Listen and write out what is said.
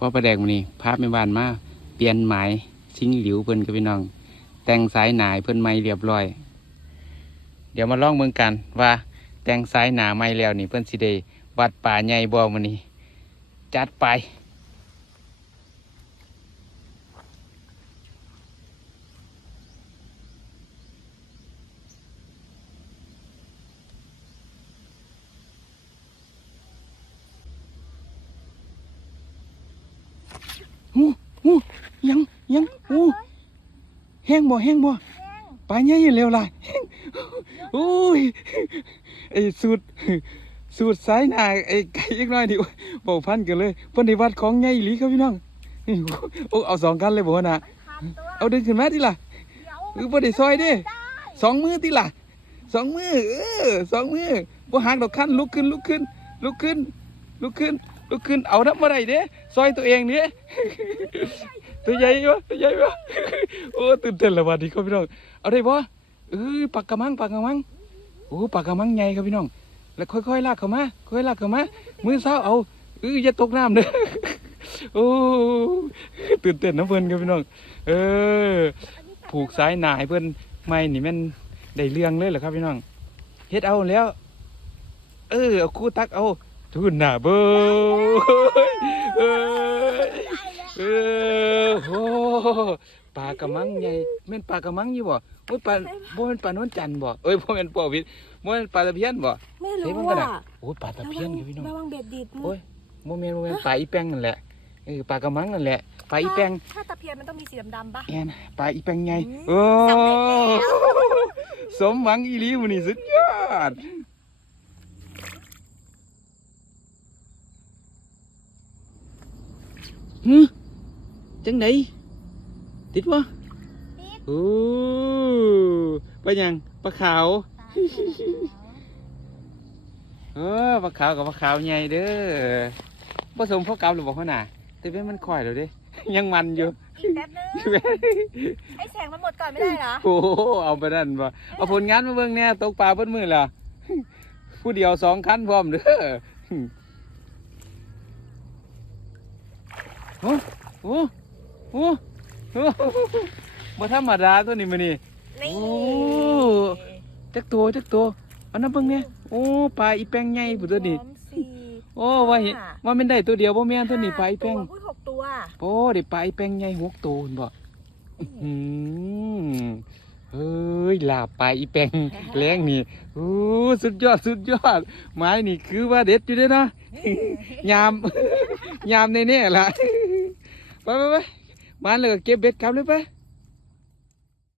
พ่อประแดกมันนี่ภาพไม่บานมาเปลี่ยนหมายชิงหลิวเพิ่นกับพี่น้อง แต่งสายหนาเพิ่นไม่เรียบร้อย เดี๋ยวมาลองเมืองกันว่าแต่งสายหนาไม่แล้วนี่เพิ่นสิเดวัดป่าใหญ่บ่มันนี่จัดไป หูหูยังยังหู แห้งบ่แห้งบ่ปลาใหญ่เร็วล่ะแห้งโอ้ยไอ้สูตรสูตรสายหน้าไอ้ไก่อีกหน่อยดิโอ้ยบ่พันกันเลยเพิ่นได้วัดของใหญ่อีหลีครับพี่น้องโอ้เอาสองกันเลยบ่นะเอาดึงขึ้นมาติล่ะเออบ่ได้ซอยเด้สองมือติล่ะสองมือเออสองมือบ่หักดอกคันลุกขึ้นลุกขึ้น ลุกขึ้น ลุกขึ้นลุกขึ้นเอาทำบ่ได้เด้ซอยตัวเองนี่ ตัวใหญ่วะตัวใหญ่วะโอ้ตื่นเต้นล้ววันนี้ครับพี่น้องเอาได้ปะเออปากกระมังปากกระมังโอ้ปากกระมังใหญ่ครับพี่น้อง แล้วค่อยๆลากเข้ามาค่อยๆลากเข้ามามือเศร้าเอาเอออย่าตกน้ำเด้อโอ้ตื่นเต้นนะเพื่อนครับพี่น้องเออ ผูกสายหนาให้เพื่อนไม่นี่แมันได้เรื่องเลยเหรอครับพี่น้องเฮ็ดเอาแล้ว เออเอาคู่ตักเอาทุนหนาเบ้อเออ ปลากระมังใหญ่แม่นปลากระมังอยู่บ่โอ้ยปลาบ่แม่นปลานวลจันทร์บ่เอ้ยบ่แม่นปลาวิทย์บ่แม่นปลาตะเพียนบ่ไม่เฮ้ยรู้มันก็อะน่ะโอ้ยปลาตะเพียนครับพี่น้องระวังเบ็ดดิดมืโอ้ยบ่แม่นบ่แม่นปลาอีแป้งนั่นแหละเออปลากระมังนั่นแหละปลาอีแป้งถ้าตะเพียนมันต้องมีสีดำๆปะแอนปลาอีแป้งใหญ่อืมโอ้สำเร็จแล้วสมหวังอีหลีมื้อนี้สุดยอดหึจังได ติดบ่โอ้ปลาหยังปลาขาวเออปลาขาวกับปลาขาวใหญ่เด้อผสมพ่อเกาหรือบอกพ่อหน่าแต่เป็นมันค่อยแล้วเด้ยังมันอยู่อีกแป๊บนึงให้แสงมันหมดก่อนไม่ได้เหรอโอ้โหเอาไปนั่นบ่เอาผลงานมาเบิ่งแหน่ตกปลาเบิ้มือและผู้เดียวสองคันพร้อมเด้อโอ้โหโอ้โห บ่ธรรมดาตัวนี้มื้อนี้นี่โอ้จักตัวจักตัวเอาน้ำเบิ่งเนี่ยโอ้ปลาอีแป้งใหญ่ผู้ตัวนี้ สามสี่โอ้ว่าเห็นว่ามันได้ตัวเดียวบ่แม่นตัวนี้ปลาอีแป้งห้าตัวอุ้ยหกตัวโอ้ได้ปลาอีแป้งใหญ่หกตัวพุ่นบ่อืมเฮ้ยลาบปลาอีแป้งแรงนี่โอ้สุดยอดสุดยอดไม้นี่คือว่าเด็ดอยู่เด้อนะยามยามแน่ๆล่ะไปไปไป มาเลยเก็บเบ็ดกลับเลยไป